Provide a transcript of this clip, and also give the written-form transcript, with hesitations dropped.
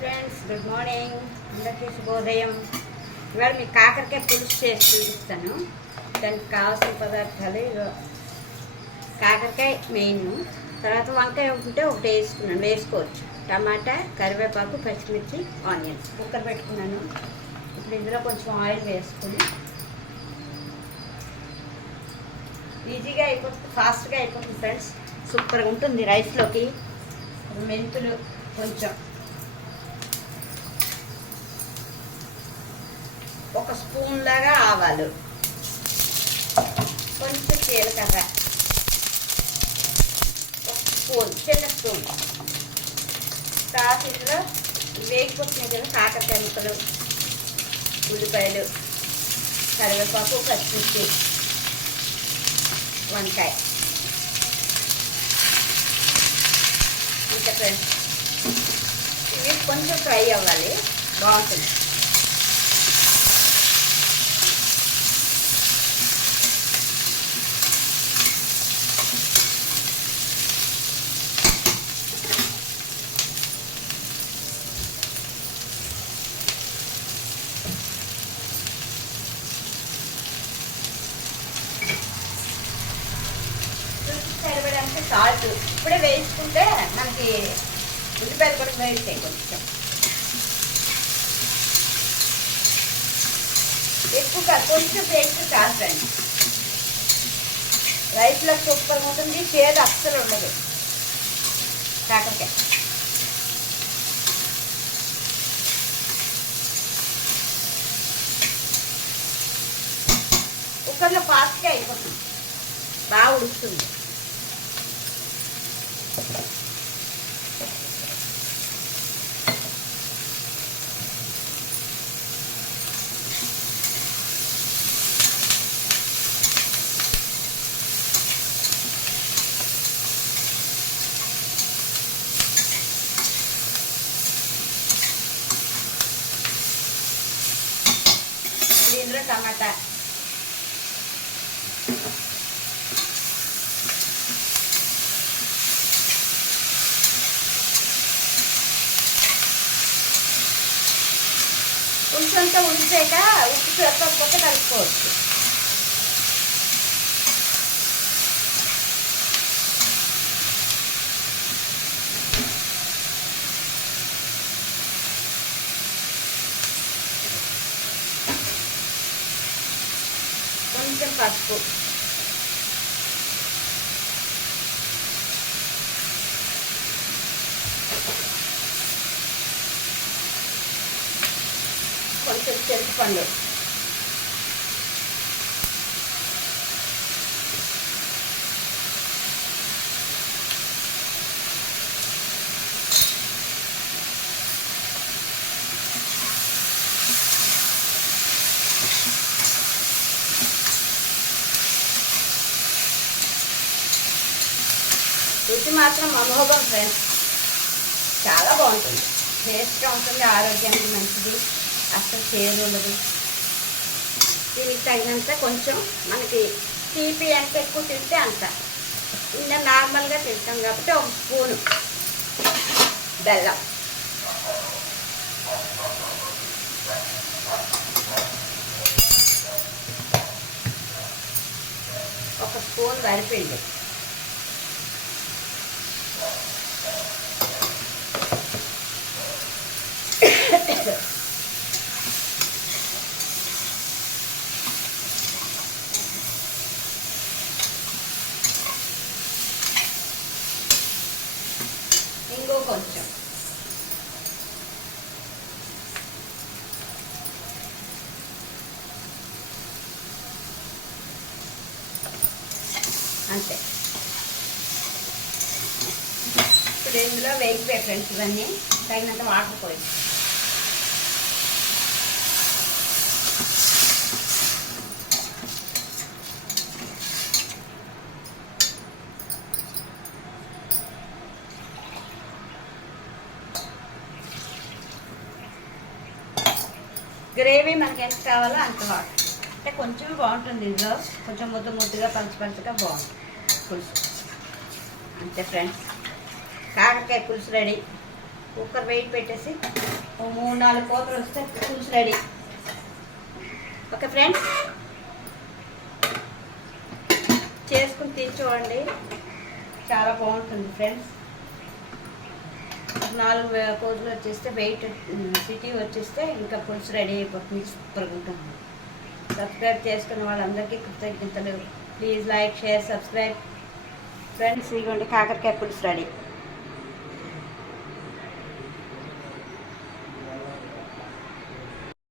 Friends, good morning. అందరికీ శుభోదయం. ఇవాళ మీకు కాకరకాయ పులుసు చేసి చూపిస్తాను. దానికి కావాల్సిన పదార్థాలు కాకరకాయ మెయిన్, తర్వాత వంకాయ ఉంటే ఒకటి వేసుకోవచ్చు. టమాటా, కరివేపాకు, పచ్చిమిర్చి, ఆనియన్స్ కుక్కర్ పెట్టుకున్నాను. ఇప్పుడు ఇందులో కొంచెం ఆయిల్ వేసుకుని ఈజీగా అయిపోతుంది, ఫాస్ట్గా అయిపోతుంది ఫ్రెండ్స్. సూపర్గా ఉంటుంది రైస్లోకి. మెంతులు కొంచెం, ఒక స్పూన్ లాగా ఆవాలు, కొంచెం జీలకర్ర, ఒక స్పూన్, చిన్న స్పూన్. తర్వాత ఇందులో వేగిపోతున్నాయి కదా కాకరకాయ ముక్కలు, ఉల్లిపాయలు, కరివేపాకు, పచ్చిమిర్చి, వంకాయ. ఇంకా ఫ్రెండ్స్ ఇవి కొంచెం ఫ్రై అవ్వాలి, బాగుంటుంది. సరిపడంటే సాల్ట్ ఇప్పుడే వేసుకుంటే మనకి ఉల్లిపాయలు కూడా వేస్తాయి. కొంచెం ఎక్కువ, కొంచెం ఎక్కువ చాలు ఫ్రెండ్స్. రైస్లో సూపర్ ఉంటుంది, చేదు అస్సలు ఉండదు కాకరకాయ. కుక్కర్లో ఫాస్ట్గా అయిపోతుంది, బాగా ఉడుకుతుంది. ఇందులో టమాటా, కొంచెంతా ఉడిచాక ఉప్పు సరిపోతే కలుపుకోవచ్చు. కొంచెం పసుపు, కొంచెం చింతపండు, రుచి మాత్రం అమోఘం ఫ్రెండ్స్, చాలా బాగుంటుంది, టేస్ట్గా ఉంటుంది, ఆరోగ్యానికి మంచిది, అసలు చేదు ఉండదు. దీనికి తగినంత కొంచెం మనకి తీపి ఎంత ఎక్కువ తింటే అంత. ఇంకా నార్మల్గా తింటాం కాబట్టి ఒక స్పూను బెల్లం, ఒక స్పూన్ వరిపిండి, ఇంకో కొంచెం, అంతే. ఇప్పుడు ఇందులో వేగిపోయాయి ఫ్రెండ్స్ ఇవన్నీ. తగినంత వాటర్ పోయి గ్రేవీ మనకి ఎంత కావాలో అంత వాటర్ అంటే కొంచెం బాగుంటుంది. ఇందులో కొంచెం ముద్దుగా పలుచగా బాగుంటుంది పులుసు. అంతే ఫ్రెండ్స్, కాకరకాయ పులుసు రెడీ. కుక్కర్ వెయిట్ పెట్టేసి ఓ 3-4 కోతలు వస్తే పులుసు రెడీ. ఓకే ఫ్రెండ్స్, చేసుకుని తిని చూడండి, చాలా బాగుంటుంది ఫ్రెండ్స్. 4 కోతులు వచ్చేస్తే వెయిట్ సిటీ వచ్చేస్తే ఇంకా పులుసు రెడీ అయిపోతుంది, సూపర్గా ఉంటుంది. సబ్స్క్రైబ్ చేసుకున్న వాళ్ళందరికీ కృతజ్ఞతలు. Please like, share, subscribe friends. ఇదిగోండి కాకరకాయ పులుసు రెడీ.